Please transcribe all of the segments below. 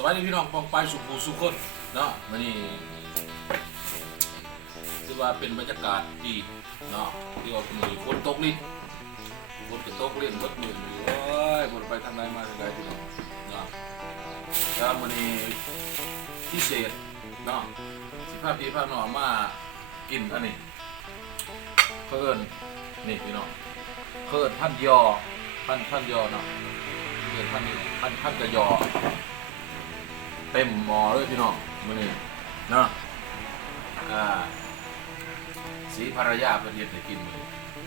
สวัสดีพี่น้องปองไปสุขูสุขคนเนาะวันนี้ถือว่าเป็นบรรยากาศดีเนาะที่ว่ามือฝนตกลิ้นฝนตกลิ้นเบิดมือโอ้ยฝนไปทางใดมาทางใดพี่น้องเนาะแล้ววันนี้พิเศษเนาะสิภาพดีภาพหนอมากินอันนี้เพิ่นนี่พี่น้องเพิ่นพันยอพันยอเนาะเพิ่นพันกระยอเต็มหม้อเลยพี่น้องมื้อนี้เนาะสีภรรยาเพิ่นเฮ็ดให้กินมื้อนี้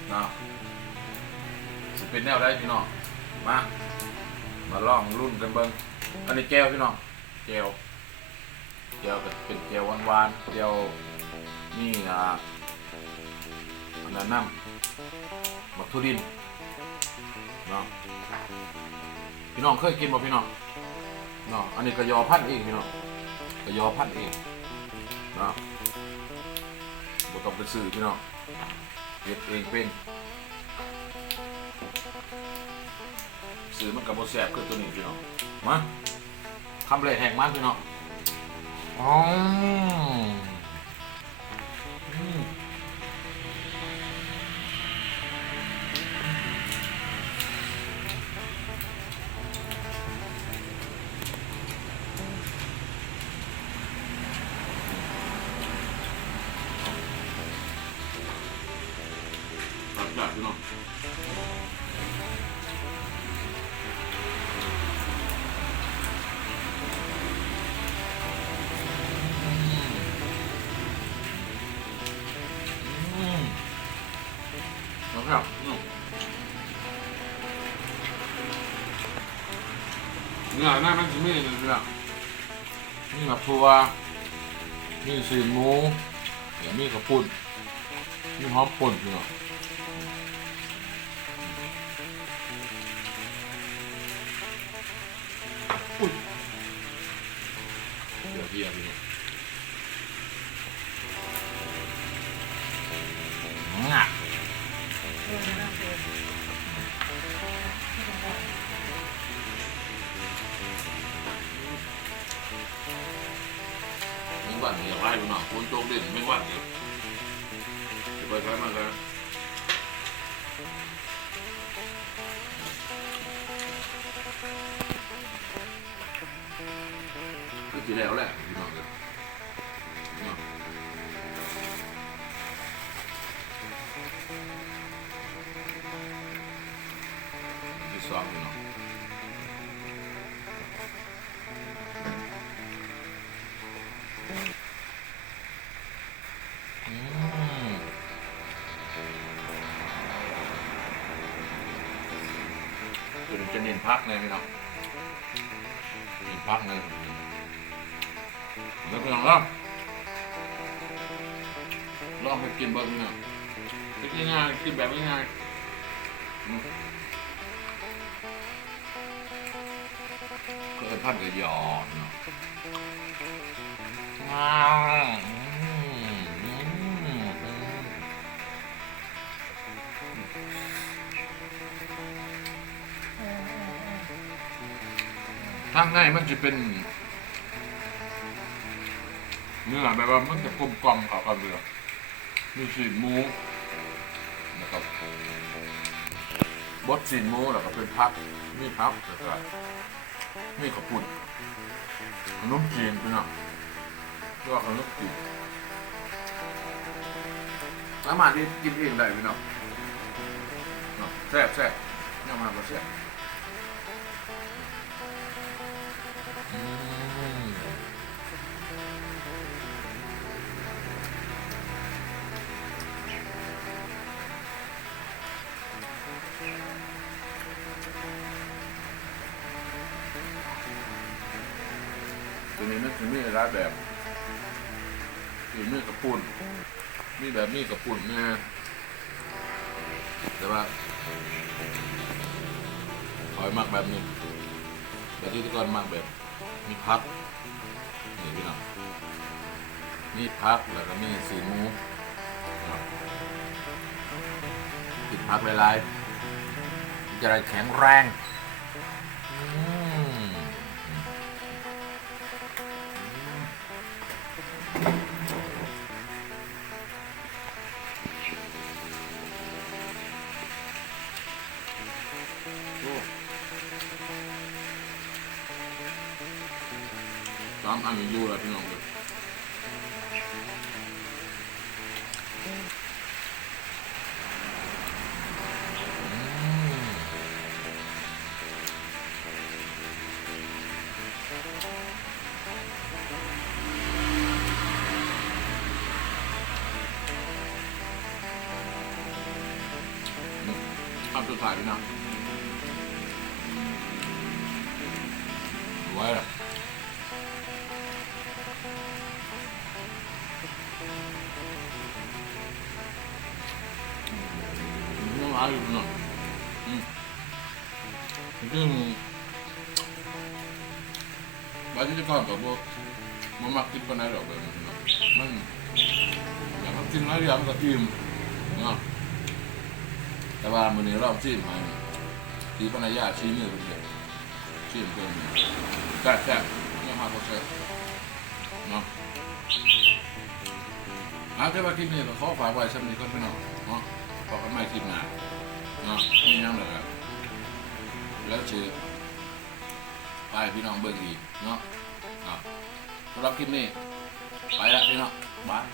เนาะสิเป็นแนวใดพี่น้องมาลองรุ่นกันเบิ่งอันนี้แก้วพี่น้องแก้วก็เป็นแก้วหวานๆแก้วนี่อันนั้นน้ำบักทุดินเนาะพี่น้องเคยกินบ่พี่น้องเนาะอันนี้ก็ยอพันเองพี่น้องก็ยอพันเองเนาะบ่ต้องไปซื้อพี่น้องเฮ็ดเองเป็นซื้อมันก็บ่แซ่บคือตัวนี้พี่น้องมาคำแรกแห้งมากพี่น้องอ๋อจัดพี่น้องนะครับเนื้อหน้ามันจะไม่เลยนะนี่แบบทัวนี่สีหมูเดี๋ยวมีกระปุ่นนี่หอมป่นพี่น้องอุ้ยเดี๋ยวพี่น้องไม่ว่าอย่างไรพี่น้องคนโจงเด่นไม่ว่าเดี๋ยวไปใช้มาแล้วก็ทีแล้วแหละพี่น้องเลยที่สองพี่น้องจะเน้นพักเลยพี่น้องเน้นพักเลยแล้วพี่น้องลองไปกินเบอร์พี่น้องกินง่ายกินแบบง่ายก็เป็นพันกับหยอดเนาะทางในมันจะเป็นเนื้อแบบว่ามันจะกลมกล่อมเข้ากันเลยมีสีหมูนะครับบดสีหมูแล้วก็เป็นพักมีพักแล้วก็มีข้าวปุ้นขนมจีนพี่น้องก็ขนมจีนสามารถที่กินเองได้พี่น้องแซ่บยังมาบ่แซ่บตัวนี้มันจะมีหลายแบบคือมีกระปุ่นมีแบบมีกระปุ่นนะแต่ว่าคอยมักแบบนี้แต่ที่ทุกคนมักแบบมีพักนี่พี่น้องมีพักแล้วก็มีสีหมูกินพักหลายๆจะได้แข็งแรง 3 อันอยู่แล้วพี่น้องเลยทำสุดท้ายพี่น้องไว้ละน้องร้ายอยู่พี่น้องซึ่งบางทีจะก่อนกับพวกมันมักกินปนไหนหรอกแบบนี้เนาะมันอย่างกินหลายอย่างก็อิ่มเนาะแต่ว่ามื้อนี้เราชิมให้ที่ปนายาชิมมือเพิ่นเด้อชิมเพิ่นแซ่บๆเนี่ยมาบ่แซ่บเนาะแต่ว่าคลิปนี้ก็ขอฝากไว้สำหรับคนพี่น้องเนาะพบกันใหม่คลิปหน้าเนาะมีหยังแล้วก็แล้วสิไปพี่น้องเบิ่งอีกเนาะสำหรับคลิปนี้ไปละพี่น้องบาย